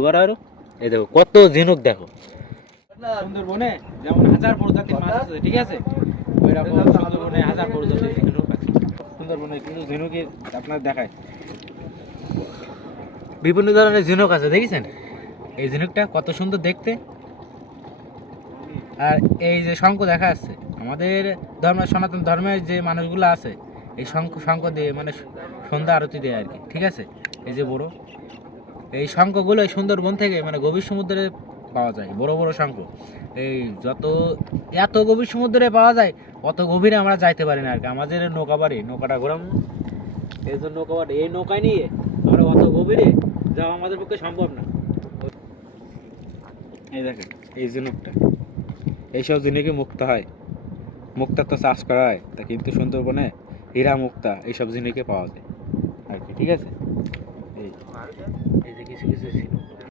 এবার আরো এই দেখো কত ঝিনুক দেখো সুন্দরবনে যেমন হাজার প্রজাতির মাছ আছে, ঠিক আছে, ওইরকম সুন্দরবনে হাজার প্রজাতির ঝিনুক আছে। সুন্দরবনে কিছু ঝিনুকের আপনার দেখায় বিভিন্ন ধরনের ঝিনুক আছে, দেখেছেন এই ঝিনুকটা কত সুন্দর দেখতে। আর এই যে শঙ্খ দেখা যাচ্ছে, আমাদের সনাতন ধর্মের যে মানুষগুলো আছে এই শঙ্খ দিয়ে মানে সন্ধ্যা আরতি দেয় আর কি, ঠিক আছে। এই যে বড় এই শঙ্খগুলো এই সুন্দরবন থেকে মানে গভীর সমুদ্রে পাওয়া যায়, বড় বড় শঙ্খ। এই এত গভীর সমুদ্রে পাওয়া যায়, অত গভীরে আমরা যাইতে পারি না আর কি। আমাদের নৌকাটা ঘোরাম, এই জন্য এই নৌকায় নিয়ে আমরা অত গভীরে যাওয়া আমাদের পক্ষে সম্ভব না। এই দেখেন এই ঝিনুকটা, এইসব ঝিনুকে মুক্তা হয়, মুক্তার তো চাষ করা হয়, তা কিন্তু সুন্দরবনে হীরা মুক্তা এইসব ঝিনুকে পাওয়া যায় আর কি, ঠিক আছে। এই যে কিছু কিছু ছিল